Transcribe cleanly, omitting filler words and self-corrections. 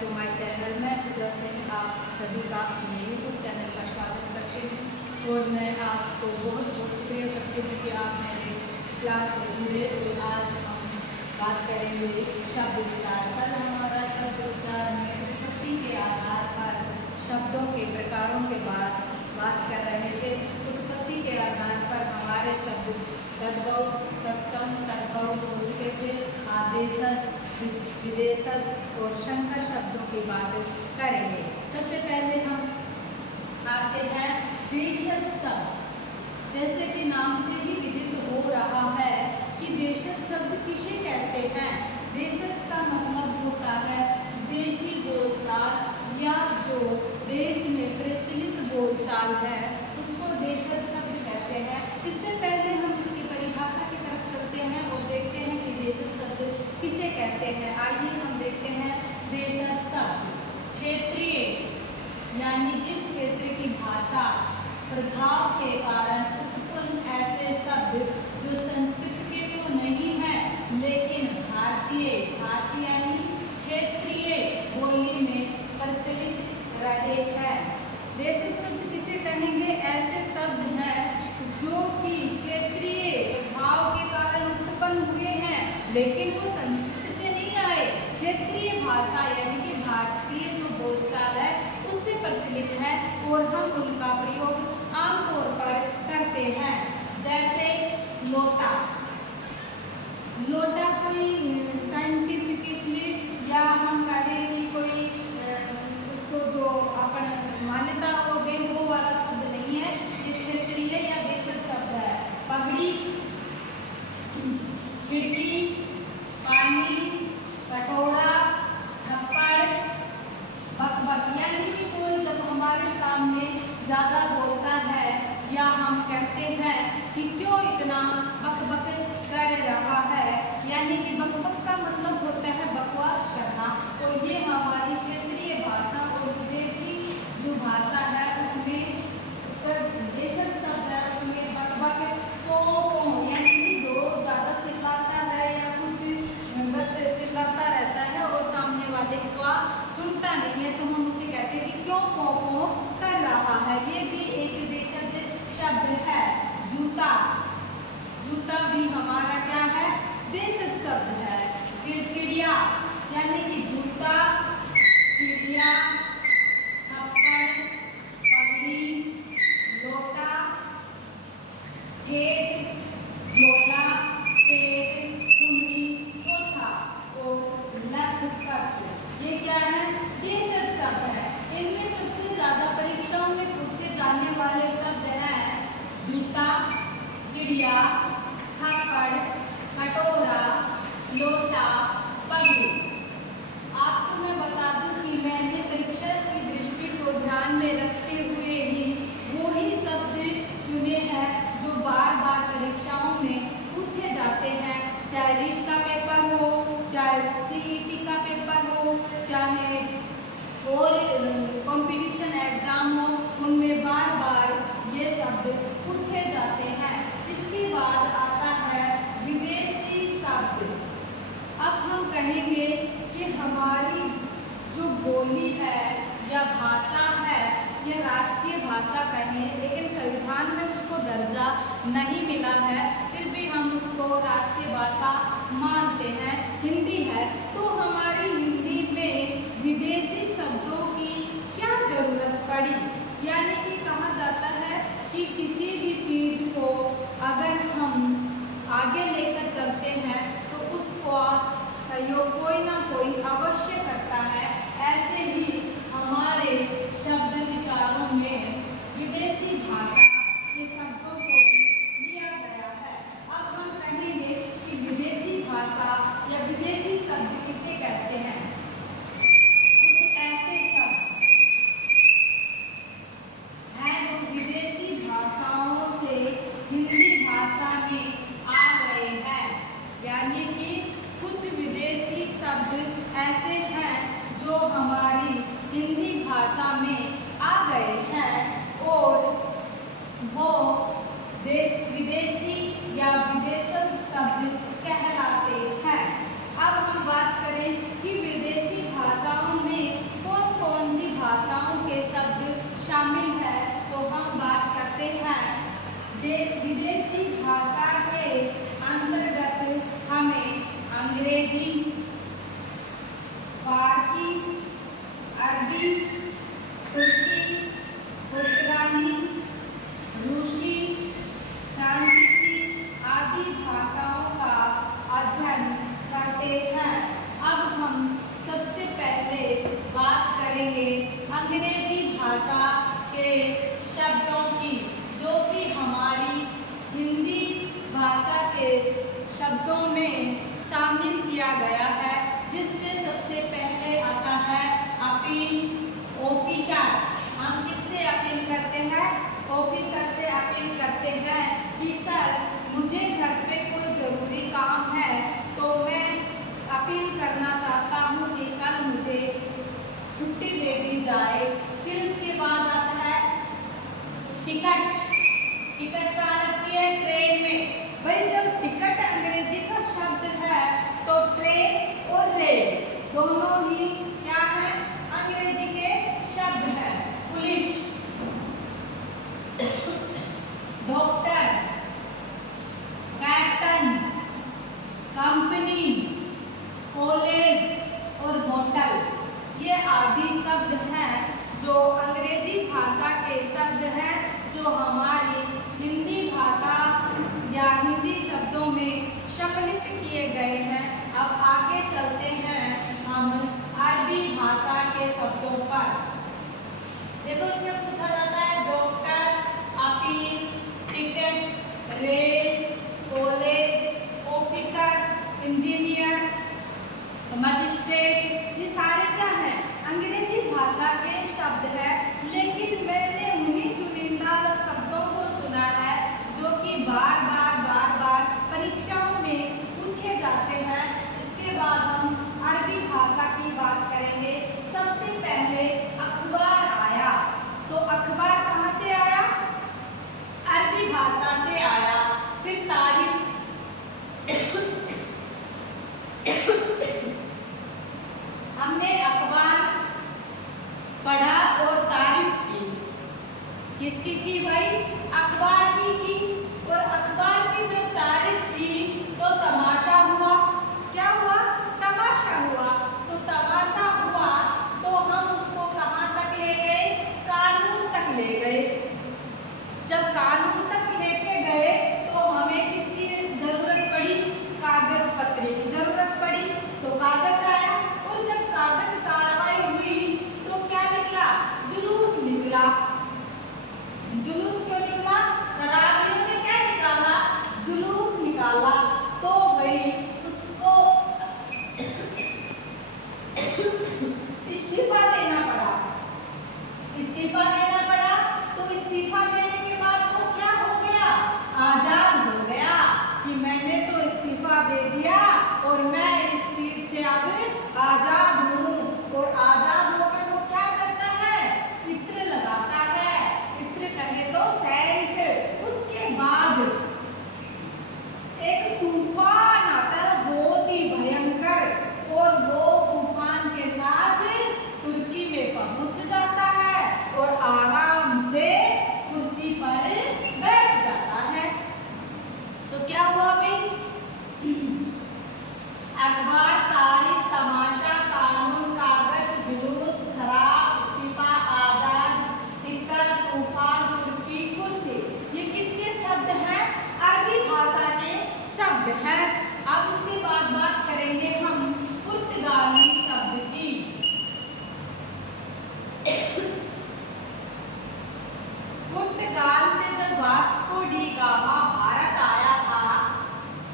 To my channel. मैं पूजा सिंह आप सभी का अपने यूट्यूब चैनल पर स्वागत करती हूँ और मैं आपको बहुत बहुत शुक्रिया करती हूँ कि आप मेरे क्लास से जुड़े। और आज हम बात करेंगे शब्द विचार पर। हमारा शब्द विचार में उत्पत्ति के आधार पर शब्दों के प्रकारों के बाद बात कर रहे थे। उत्पत्ति के आधार पर हमारे शब्द तद्भव, तत्सम, तद्भव हो चुके थे। आदेशज, विदेशज और शंकर शब्दों की बात करेंगे। सबसे पहले हम आते हैं देशज शब्द। जैसे कि नाम से ही विदित हो रहा है कि देशज शब्द किसे कहते हैं। देशज का मतलब होता है देशी बोलचाल या जो देश में प्रचलित बोलचाल है उसको देशज शब्द कहते हैं। इससे पहले हम इसकी परिभाषा की तरफ चलते हैं और देखते हैं कि देशज शब्द किसे कहते हैं। आइए हम देखते हैं देशज शब्द क्षेत्रीय, यानी जिस क्षेत्र की भाषा प्रभाव के कारण उत्पन्न ऐसे शब्द जो संस्कृत के तो नहीं है लेकिन भारतीय यानी क्षेत्रीय बोली में प्रचलित रहे हैं। देशज शब्द किसे कहेंगे? ऐसे शब्द हैं जो कि क्षेत्रीय प्रभाव के कारण उत्पन्न हुए हैं लेकिन वो संस्कृत से नहीं आए। क्षेत्रीय भाषा यानी कि भारतीय जो बोलचाल है उससे प्रचलित है और हम उनका प्रयोग आमतौर पर करते हैं। जैसे लोटा, लोटा कोई साइंटिफिकली या हम कहें कि कोई उसको जो अपन मान्यता हो गई वो वाला शब्द नहीं है, ये क्षेत्रीय या देशज शब्द है। पगड़ी, खिड़की, पानी, कटोरा, थप्पड़, बकबक, यानी कि कोई जब हमारे सामने ज़्यादा बोलता है या हम कहते हैं कि क्यों इतना बकबक कर रहा है, यानी कि बकबक का मतलब होता है बकवास करना। और ये हमारी क्षेत्रीय भाषा और विदेशी जो भाषा है उसमें देशज शब्द है उसमें बकबक तो यानी कि जो ज़्यादा चिल्लाता है या कुछ बस चिल्लाता रहता है और सामने वाले का सुनता नहीं है तो हम उसे कहते हैं कि क्यों पो कर रहा है। ये भी एक देशज शब्द है। जूता, जूता भी हमारा क्या है? देशज शब्द है। फिर चिड़िया, यानी कि जूता, चिड़िया, थप्पड़, पगड़ी, लोटा, ठेठ, झोला, पेट, कुंडी, चौथा और लखपत, ये क्या है? देशज शब्द है। इनमें सबसे ज्यादा परीक्षाओं में पूछे जाने वाले शब्द हैं जूता, चिड़िया, थप्पड़, कटोरा, लोटा, पगड़ी। आपको मैं बता दूं कि मैंने परीक्षा की दृष्टि को ध्यान में रखते हुए ही वो ही शब्द चुने हैं जो बार बार परीक्षाओं में पूछे जाते हैं। चाहे रीट का पेपर हो, चाहे सीईटी का पेपर हो, चाहे और कंपटीशन एग्जाम हो, उनमें बार बार ये शब्द पूछे जाते हैं। इसके बाद आता है विदेशी शब्द। अब हम कहेंगे कि हमारी जो बोली है या भाषा है ये राष्ट्रीय भाषा कहें लेकिन संविधान में उसको दर्जा नहीं मिला है, फिर भी हम उसको राष्ट्रीय भाषा मानते हैं। हिंदी है तो हमारी हिंदी में विदेशी शब्दों की क्या जरूरत पड़ी। यानी कि कहा जाता है कि किसी भी चीज को अगर हम आगे लेकर चलते हैं तो उसको सहयोग कोई ना कोई अवश्य करता है। ऐसे ही हमारे शब्द विचारों में विदेशी भाषा के शब्दों को भी लिया गया है। अब हम कहेंगे कि विदेशी भाषा या विदेशी शब्द किसे कहते हैं। फारसी, अरबी, तुर्की, पुर्तगाली, रूसी, फ्रांसीसी आदि भाषाओं का अध्ययन करते हैं। अब हम सबसे पहले बात करेंगे अंग्रेजी भाषा के शब्दों की, जो कि हमारी हिंदी भाषा के शब्दों में शामिल किया गया है, जिसमें सबसे पहले आता है अपील, ऑफिसर। हम किससे अपील करते हैं? ऑफिसर से अपील करते हैं कि सर मुझे घर पे कोई ज़रूरी काम है, तो मैं अपील करना चाहता हूँ कि कल मुझे छुट्टी दे दी जाए। फिर उसके बाद आता है टिकट। टिकट कहाँ लगती है? ट्रेन में। भाई जब टिकट अंग्रेजी का शब्द है तो ट्रेन और रेल दोनों ही क्या है? अंग्रेजी के शब्द हैं। Police, doctor, captain, company, college और होटल, ये आदि शब्द हैं जो अंग्रेजी भाषा के शब्द हैं, जो हमारी हिंदी भाषा या हिंदी शब्दों में सम्मिलित किए गए हैं। अब आगे चलते हैं हम अरबी भाषा के शब्दों पर। देखो इसमें पूछा जाता है doctor, appeal, ticket, rail, college, officer, engineer, magistrate, ये सारे क्या हैं? अंग्रेजी भाषा के शब्द हैं। लेकिन मैंने उन्हीं चुनिंदा शब्दों को चुना है जो कि बार बार परीक्षाओं में पूछे जाते हैं। इसके बाद हम अरबी भाषा की बात करेंगे। सबसे पहले अखबार आया, तो अखबार कहाँ से आया? अरबी भाषा से आया। फिर तारीफ, हमने अखबार पढ़ा और तारीफ की। किसकी की भाई? अखबार की। और अखबार की जब तारीफ की तो तमाशा हुआ। क्या हुआ? तमाशा हुआ। तो तमाशा हुआ तो हम उसको कहाँ तक ले गए? कानून तक ले गए। जब कानून तक लेके गए तो हमें किसकी जरूरत पड़ी? कागज पत्र की जरूरत पड़ी। तो कागज आया, और जब कागज कार्रवाई हुई तो क्या निकला? जुलूस निकला। जुलूस क्यों निकला? शराबियों ने क्या निकाला? जुलूस निकाला। तो भाई उसको इस्तीफा देना पड़ा। इस्तीफा देना पड़ा। तो इस्तीफा देने के बाद वो क्या हो गया? आजाद हो गया कि मैंने तो इस्तीफा दे दिया और मैं इस चीज से अब आजाद हूँ। और आजाद होकर वो क्या करता है? इत्र लगाता है। इत्र कहे तो सेंट। उसके बाद एक तूफान आता है, बहुत ही भयंकर, और वो तूफान के साथ तुर्की में पहुंच जाता है और आराम से कुर्सी पर बैठ जाता है। तो क्या हुआ भाई? अखबार, तारीफ, तमाशा, कानून, कागज, जुलूस, शराब, इस्तीफा, आजाद, तितर, तूफान, तुर्की, कुर्सी, ये किसके शब्द हैं? अरबी भाषा के शब्द हैं। अब इसके बाद बात करेंगे हम पुर्तगाली शब्द की। पुर्तगाल से जब वास्को डी गामा